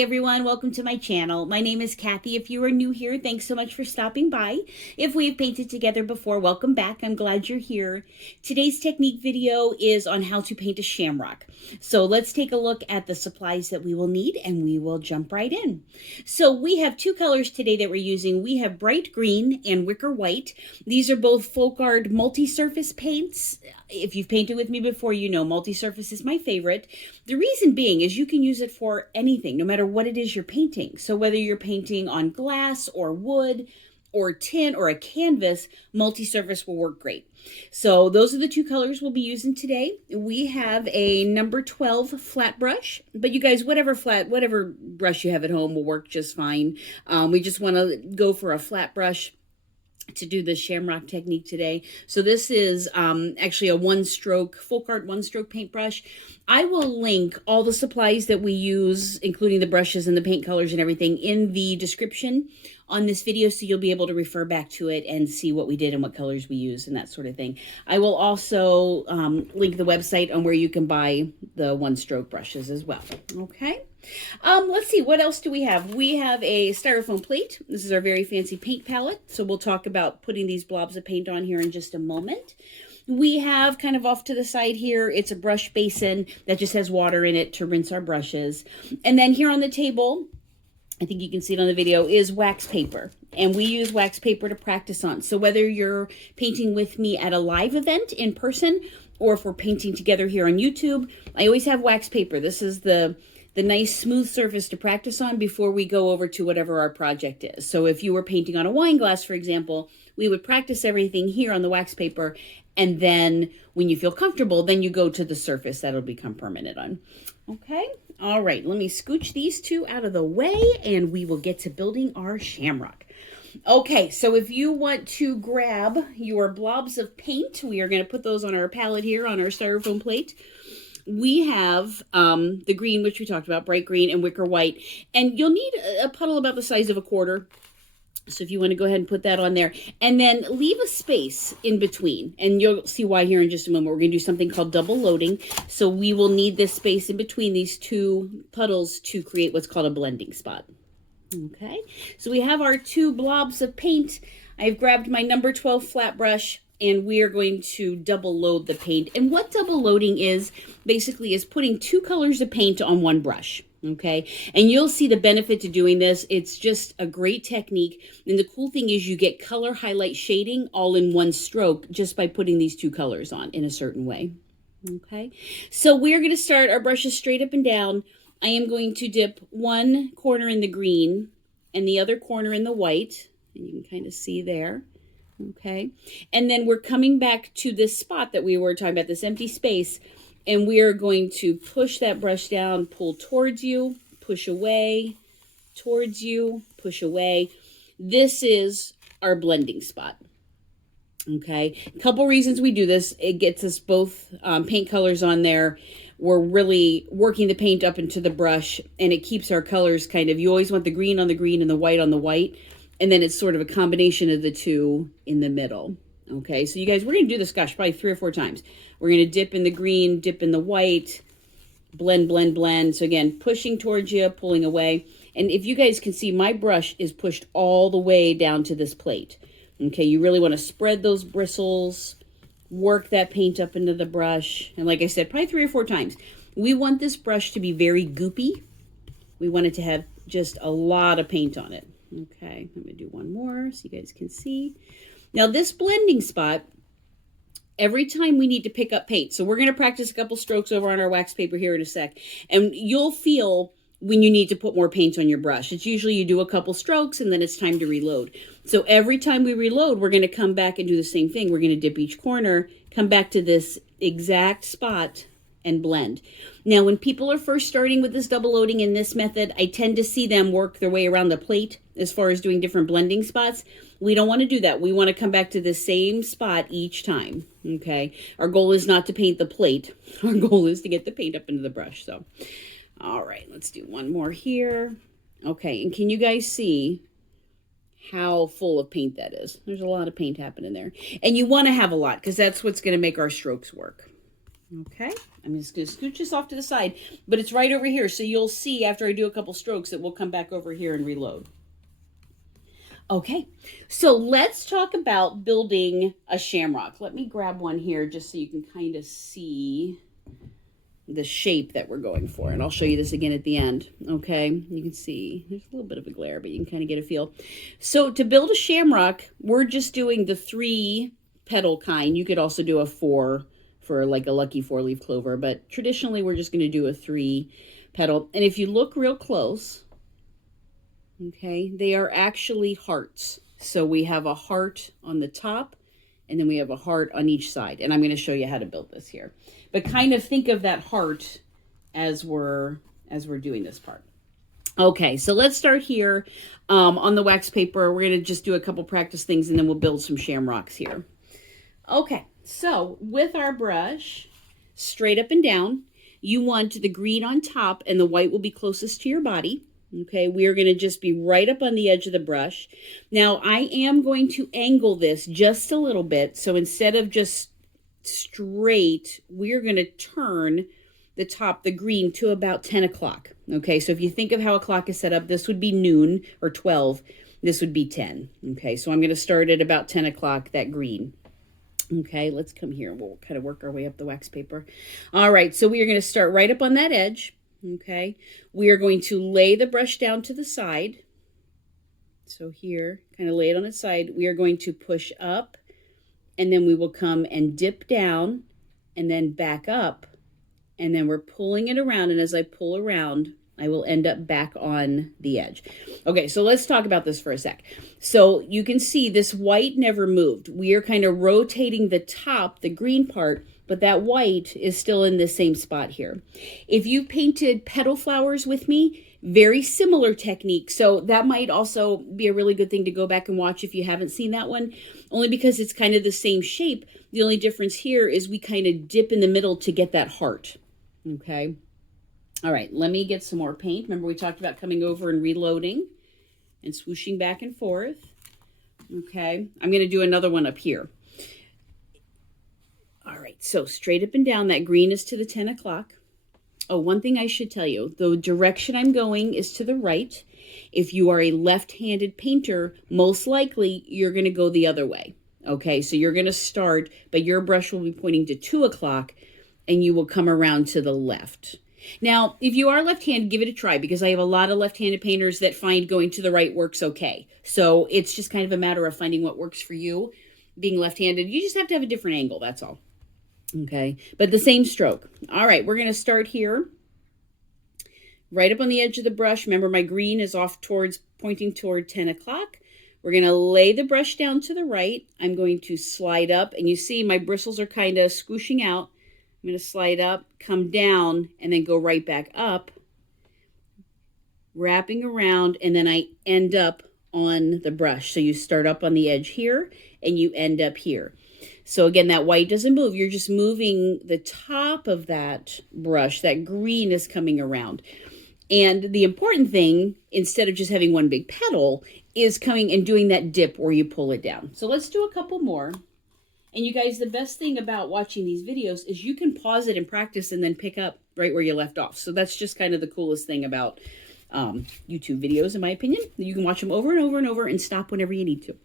everyone, welcome to my channel. My name is Kathy. If you are new here, thanks so much for stopping by. If we've painted together before, welcome back. I'm glad you're here. Today's technique video is on how to paint a shamrock. So let's take a look at the supplies that we will need and we will jump right in. So we have two colors today that we're using. We have bright green and wicker white. These are both FolkArt multi-surface paints. If you've painted with me before, you know multi-surface is my favorite. The reason being is you can use it for anything, no matter what it is you're painting. So whether you're painting on glass or wood or tin or a canvas, multi-surface will work great. So those are the two colors we'll be using today. We have a number 12 flat brush, but you guys, whatever brush you have at home will work just fine. We just want to go for a flat brush to do the shamrock technique today. So this is actually a FolkArt one-stroke paintbrush. I will link all the supplies that we use, including the brushes and the paint colors and everything, in the description on this video, so you'll be able to refer back to it and see what we did and what colors we use and that sort of thing. I will also link the website on where you can buy the one-stroke brushes as well. Okay. Let's see, what else do we have? We have a styrofoam plate. This is our very fancy paint palette. So we'll talk about putting these blobs of paint on here in just a moment. We have kind of off to the side here, it's a brush basin that just has water in it to rinse our brushes. And then here on the table, I think you can see it on the video, is wax paper. And we use wax paper to practice on. So whether you're painting with me at a live event in person, or if we're painting together here on YouTube, I always have wax paper. This is the nice smooth surface to practice on before we go over to whatever our project is. So if you were painting on a wine glass, for example, we would practice everything here on the wax paper, and then when you feel comfortable, then you go to the surface that'll become permanent on. Okay, all right, let me scooch these two out of the way and we will get to building our shamrock. Okay, so if you want to grab your blobs of paint, we are going to put those on our palette here on our styrofoam plate. We have the green, which we talked about, bright green and wicker white. And you'll need a puddle about the size of a quarter. So if you want to go ahead and put that on there. And then leave a space in between. And you'll see why here in just a moment. We're going to do something called double loading. So we will need this space in between these two puddles to create what's called a blending spot. Okay, so we have our two blobs of paint. I've grabbed my number 12 flat brush, and we are going to double load the paint. And what double loading is, basically, is putting two colors of paint on one brush, okay? And you'll see the benefit to doing this. It's just a great technique. And the cool thing is you get color, highlight, shading all in one stroke just by putting these two colors on in a certain way, okay? So we're going to start our brushes straight up and down. I am going to dip one corner in the green and the other corner in the white. And you can kind of see there. Okay, and then we're coming back to this spot that we were talking about, this empty space, and we are going to push that brush down, pull towards you, push away, towards you, push away. This is our blending spot. Okay, a couple reasons we do this. It gets us both paint colors on there. We're really working the paint up into the brush, and it keeps our colors kind of, you always want the green on the green and the white on the white. And then it's sort of a combination of the two in the middle. Okay, so you guys, we're going to do this, gosh, probably 3 or 4 times. We're going to dip in the green, dip in the white, blend, blend, blend. So again, pushing towards you, pulling away. And if you guys can see, my brush is pushed all the way down to this plate. Okay, you really want to spread those bristles, work that paint up into the brush. And like I said, probably 3 or 4 times. We want this brush to be very goopy. We want it to have just a lot of paint on it. Okay, I'm going to do one more so you guys can see. Now this blending spot, every time we need to pick up paint. So we're going to practice a couple strokes over on our wax paper here in a sec. And you'll feel when you need to put more paint on your brush. It's usually you do a couple strokes and then it's time to reload. So every time we reload, we're going to come back and do the same thing. We're going to dip each corner, come back to this exact spot and blend. Now, when people are first starting with this double loading in this method, I tend to see them work their way around the plate as far as doing different blending spots. We don't want to do that. We want to come back to the same spot each time, okay? Our goal is not to paint the plate. Our goal is to get the paint up into the brush. So, all right, let's do one more here. Okay, and can you guys see how full of paint that is? There's a lot of paint happening there. And you want to have a lot because that's what's going to make our strokes work. Okay, I'm just going to scooch this off to the side, but it's right over here. So you'll see after I do a couple strokes that we'll come back over here and reload. Okay, so let's talk about building a shamrock. Let me grab one here just so you can kind of see the shape that we're going for. And I'll show you this again at the end. Okay, you can see there's a little bit of a glare, but you can kind of get a feel. So to build a shamrock, we're just doing the 3 petal kind. You could also do a 4 for like a lucky 4-leaf clover, but traditionally we're just going to do a 3 petal. And if you look real close, okay, they are actually hearts. So we have a heart on the top, and then we have a heart on each side. And I'm going to show you how to build this here. But kind of think of that heart as we're doing this part. Okay, so let's start here on the wax paper. We're going to just do a couple practice things, and then we'll build some shamrocks here. Okay, so with our brush, straight up and down, you want the green on top, and the white will be closest to your body. Okay, we are going to just be right up on the edge of the brush. Now, I am going to angle this just a little bit. So instead of just straight, we're going to turn the top, the green, to about 10 o'clock. Okay, so if you think of how a clock is set up, this would be noon or 12. This would be 10. Okay, so I'm going to start at about 10 o'clock, that green. Okay, let's come here. We'll kind of work our way up the wax paper. All right, so we are going to start right up on that edge. Okay, we are going to lay the brush down to the side. So here, kind of lay it on its side. We are going to push up, and then we will come and dip down, and then back up, and then we're pulling it around, and as I pull around, I will end up back on the edge. Okay, so let's talk about this for a sec. So you can see this white never moved. We are kind of rotating the top, the green part, but that white is still in the same spot here. If you painted petal flowers with me, very similar technique. So that might also be a really good thing to go back and watch if you haven't seen that one, only because it's kind of the same shape. The only difference here is we kind of dip in the middle to get that heart. Okay. All right, let me get some more paint. Remember we talked about coming over and reloading and swooshing back and forth. Okay, I'm going to do another one up here. All right, so straight up and down, that green is to the 10 o'clock. Oh, one thing I should tell you, the direction I'm going is to the right. If you are a left-handed painter, most likely you're going to go the other way. Okay, so you're going to start, but your brush will be pointing to 2 o'clock, and you will come around to the left. Now, if you are left-handed, give it a try, because I have a lot of left-handed painters that find going to the right works okay. So it's just kind of a matter of finding what works for you. Being left-handed, you just have to have a different angle, that's all. Okay, but the same stroke. All right, we're going to start here. Right up on the edge of the brush. Remember, my green is off pointing toward 10 o'clock. We're going to lay the brush down to the right. I'm going to slide up, and you see my bristles are kind of squooshing out. I'm going to slide up, come down, and then go right back up, wrapping around, and then I end up on the brush. So you start up on the edge here, and you end up here. So again, that white doesn't move. You're just moving the top of that brush. That green is coming around. And the important thing, instead of just having one big petal, is coming and doing that dip where you pull it down. So let's do a couple more. And you guys, the best thing about watching these videos is you can pause it and practice and then pick up right where you left off. So that's just kind of the coolest thing about YouTube videos, in my opinion. You can watch them over and over and over and stop whenever you need to.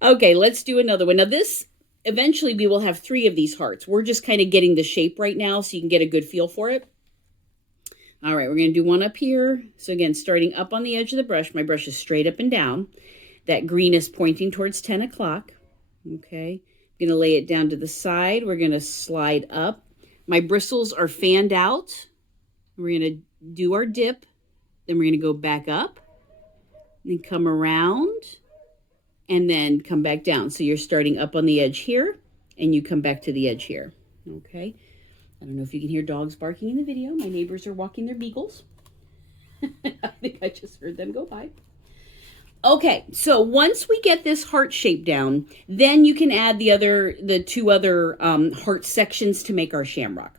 Okay, let's do another one. Now this, eventually we will have 3 of these hearts. We're just kind of getting the shape right now so you can get a good feel for it. All right, we're going to do one up here. So again, starting up on the edge of the brush, my brush is straight up and down. That green is pointing towards 10 o'clock. Okay, I'm going to lay it down to the side. We're going to slide up. My bristles are fanned out. We're going to do our dip. Then we're going to go back up. Then come around. And then come back down. So you're starting up on the edge here. And you come back to the edge here. Okay. I don't know if you can hear dogs barking in the video. My neighbors are walking their beagles. I think I just heard them go by. Okay, so once we get this heart shape down, then you can add the 2 other heart sections to make our shamrock.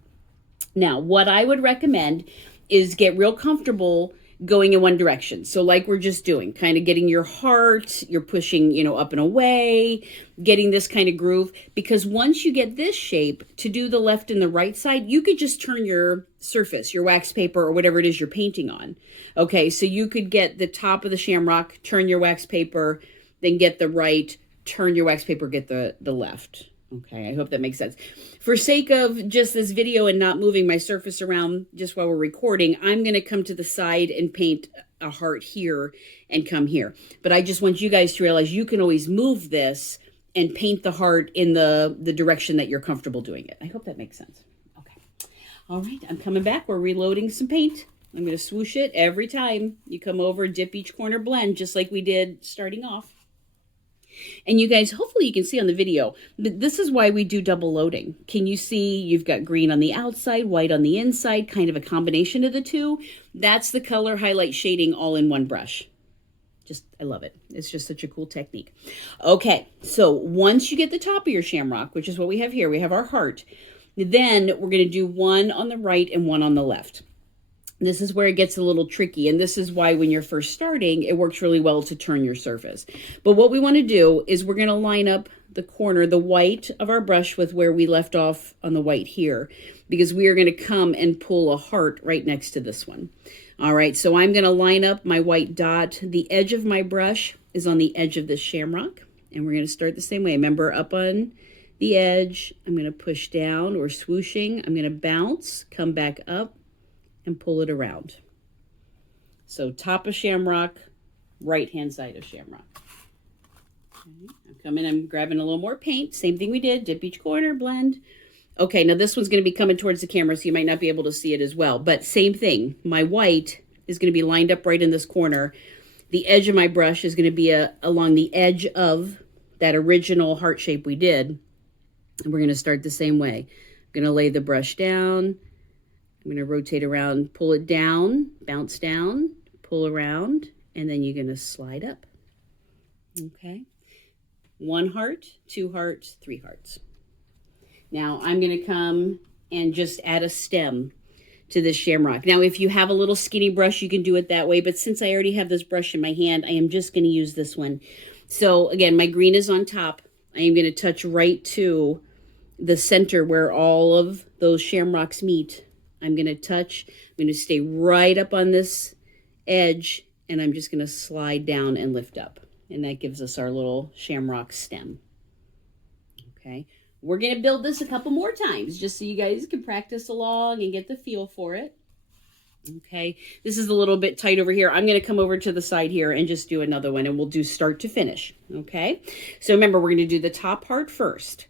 Now, what I would recommend is get real comfortable going in one direction. So like we're just doing, kind of getting your heart, you're pushing, you know, up and away, getting this kind of groove. Because once you get this shape, to do the left and the right side, you could just turn your surface, your wax paper or whatever it is you're painting on. Okay, so you could get the top of the shamrock, turn your wax paper, then get the right, turn your wax paper, get the left. Okay, I hope that makes sense. For sake of just this video and not moving my surface around just while we're recording, I'm going to come to the side and paint a heart here and come here. But I just want you guys to realize you can always move this and paint the heart in the direction that you're comfortable doing it. I hope that makes sense. Okay. All right, I'm coming back. We're reloading some paint. I'm going to swoosh it every time you come over, dip each corner, blend, just like we did starting off. And you guys, hopefully you can see on the video, but this is why we do double loading. Can you see you've got green on the outside, white on the inside, kind of a combination of the two? That's the color highlight shading all in one brush. I love it. It's just such a cool technique. Okay, so once you get the top of your shamrock, which is what we have here, we have our heart, then we're going to do one on the right and one on the left. This is where it gets a little tricky, and this is why when you're first starting, it works really well to turn your surface. But what we want to do is we're going to line up the corner, the white of our brush with where we left off on the white here, because we are going to come and pull a heart right next to this one. All right, so I'm going to line up my white dot. The edge of my brush is on the edge of this shamrock, and we're going to start the same way. Remember, up on the edge, I'm going to push down or swooshing. I'm going to bounce, come back up, and pull it around. So top of shamrock, right-hand side of shamrock. Okay, I'm coming, I'm grabbing a little more paint. Same thing we did, dip each corner, blend. Okay, now this one's going to be coming towards the camera, so you might not be able to see it as well. But same thing, my white is going to be lined up right in this corner. The edge of my brush is going to be along the edge of that original heart shape we did. And we're going to start the same way. I'm going to lay the brush down. I'm going to rotate around, pull it down, bounce down, pull around, and then you're going to slide up. Okay. 1 heart, 2 hearts, 3 hearts. Now I'm going to come and just add a stem to this shamrock. Now, if you have a little skinny brush, you can do it that way. But since I already have this brush in my hand, I am just going to use this one. So again, my green is on top. I am going to touch right to the center where all of those shamrocks meet. I'm going to touch, I'm going to stay right up on this edge, and I'm just going to slide down and lift up. And that gives us our little shamrock stem. Okay, we're going to build this a couple more times just so you guys can practice along and get the feel for it. Okay, this is a little bit tight over here. I'm going to come over to the side here and just do another one, and we'll do start to finish. Okay, so remember, we're going to do the top part first.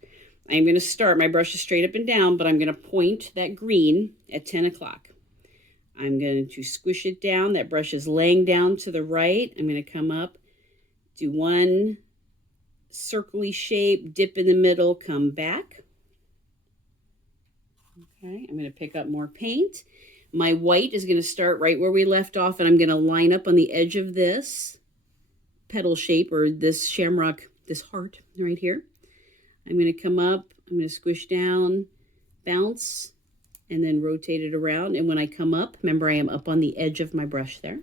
I'm going to start, my brush is straight up and down, but I'm going to point that green at 10 o'clock. I'm going to squish it down. That brush is laying down to the right. I'm going to come up, do one circle-y shape, dip in the middle, come back. Okay, I'm going to pick up more paint. My white is going to start right where we left off, and I'm going to line up on the edge of this petal shape, or this shamrock, this heart right here. I'm going to come up, I'm going to squish down, bounce, and then rotate it around. And when I come up, remember I am up on the edge of my brush there.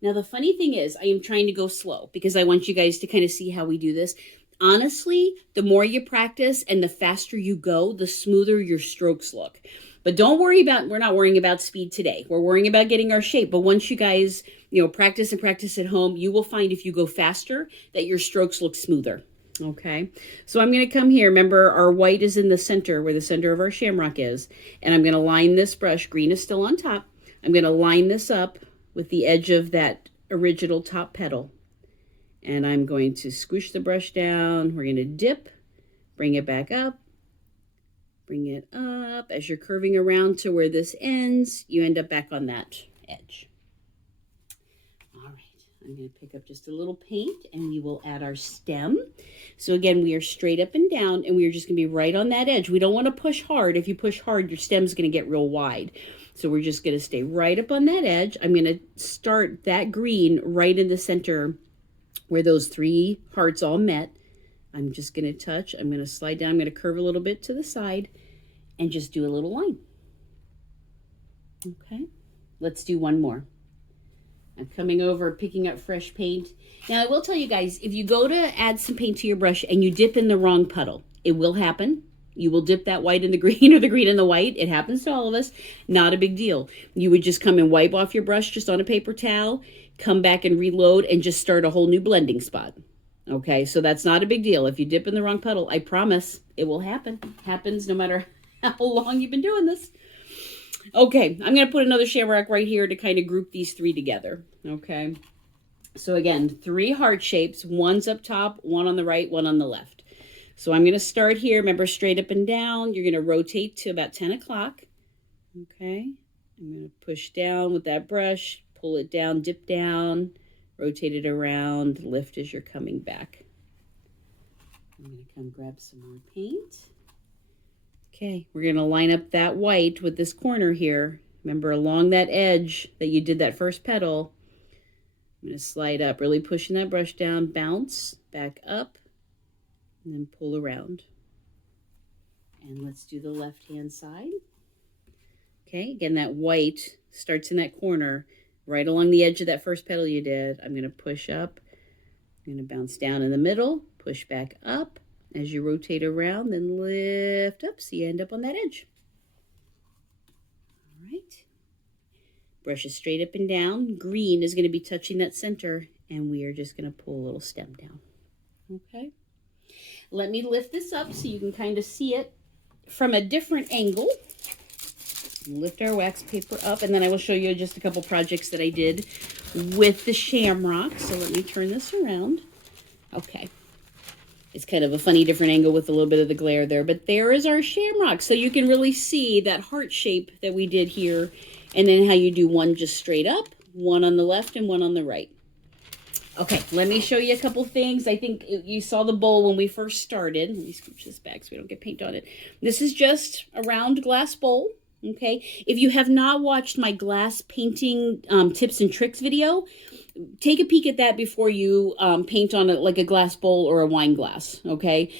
Now the funny thing is, I am trying to go slow because I want you guys to kind of see how we do this. Honestly, the more you practice and the faster you go, the smoother your strokes look. But don't worry about, we're not worrying about speed today. We're worrying about getting our shape. But once you guys, practice and practice at home, you will find if you go faster that your strokes look smoother. Okay, so I'm going to come here. Remember, our white is in the center, where the center of our shamrock is. And I'm going to line this brush. Green is still on top. I'm going to line this up with the edge of that original top petal. And I'm going to squish the brush down. We're going to dip, bring it back up, bring it up. As you're curving around to where this ends, you end up back on that edge. All right. I'm going to pick up just a little paint, and we will add our stem. So again, we are straight up and down, and we are just going to be right on that edge. We don't want to push hard. If you push hard, your stem's going to get real wide. So we're just going to stay right up on that edge. I'm going to start that green right in the center where those 3 hearts all met. I'm just going to touch. I'm going to slide down. I'm going to curve a little bit to the side and just do a little line. Okay. let's do one more. I'm coming over, picking up fresh paint. Now, I will tell you guys, if you go to add some paint to your brush and you dip in the wrong puddle, it will happen. You will dip that white in the green or the green in the white. It happens to all of us. Not a big deal. You would just come and wipe off your brush just on a paper towel, come back and reload and just start a whole new blending spot. Okay, so that's not a big deal. If you dip in the wrong puddle, I promise it will happen. Happens no matter how long you've been doing this. Okay, I'm going to put another shamrock right here to kind of group these three together. Okay, so again, 3 heart shapes. One's up top, one on the right, one on the left. So I'm going to start here. Remember, straight up and down. You're going to rotate to about 10 o'clock. Okay, I'm going to push down with that brush, pull it down, dip down, rotate it around, lift as you're coming back. I'm going to come grab some more paint. Okay, we're going to line up that white with this corner here. Remember, along that edge that you did that first petal, I'm going to slide up, really pushing that brush down, bounce, back up, and then pull around. And let's do the left-hand side. Okay, again, that white starts in that corner, right along the edge of that first petal you did. I'm going to push up, I'm going to bounce down in the middle, push back up. As you rotate around, then lift up so you end up on that edge. All right. Brush is straight up and down. Green is going to be touching that center, and we are just going to pull a little stem down. Okay. Let me lift this up so you can kind of see it from a different angle. Lift our wax paper up, and then I will show you just a couple projects that I did with the Shamrock. So let me turn this around. Okay. It's kind of a funny different angle with a little bit of the glare there, but there is our Shamrock. So you can really see that heart shape that we did here, and then how you do one just straight up, one on the left and one on the right. Okay, let me show you a couple things. I think you saw the bowl when we first started. Let me scooch this back so we don't get paint on it. This is just a round glass bowl. Okay, if you have not watched my glass painting tips and tricks video, take a peek at that before you paint on it like a glass bowl or a wine glass, okay?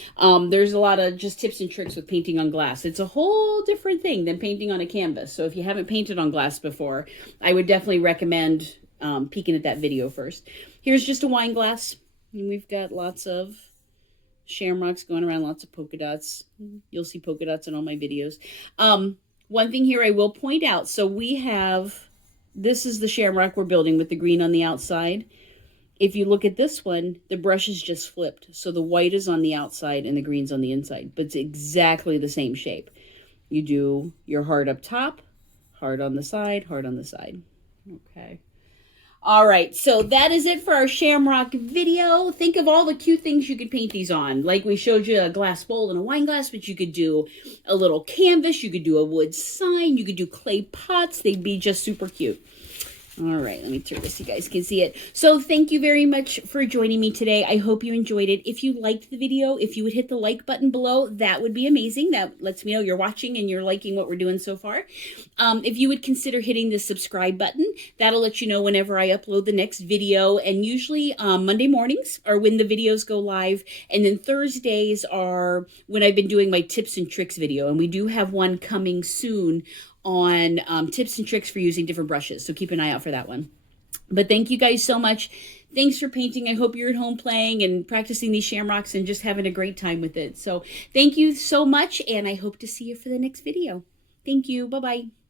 There's a lot of just tips and tricks with painting on glass. It's a whole different thing than painting on a canvas. So if you haven't painted on glass before, I would definitely recommend peeking at that video first. Here's just a wine glass, and we've got lots of shamrocks going around, lots of polka dots. You'll see polka dots in all my videos. One thing here I will point out, so we have, this is the shamrock we're building with the green on the outside. If you look at this one, the brush is just flipped. So the white is on the outside and the green's on the inside, but it's exactly the same shape. You do your heart up top, heart on the side, heart on the side. Okay. All right, so that is it for our Shamrock video. Think of all the cute things you could paint these on. Like we showed you a glass bowl and a wine glass, but you could do a little canvas. You could do a wood sign. You could do clay pots. They'd be just super cute. All right, let me turn this so you guys can see it. So thank you very much for joining me today. I hope you enjoyed it. If you liked the video, if you would hit the like button below, that would be amazing. That lets me know you're watching and you're liking what we're doing so far. If you would consider hitting the subscribe button, that'll let you know whenever I upload the next video. And usually Monday mornings are when the videos go live. And then Thursdays are when I've been doing my tips and tricks video. And we do have one coming soon on tips and tricks for using different brushes. So keep an eye out for that one. But thank you guys so much. Thanks for painting. I hope you're at home playing and practicing these shamrocks and just having a great time with it. So thank you so much, and I hope to see you for the next video. Thank you. Bye-bye.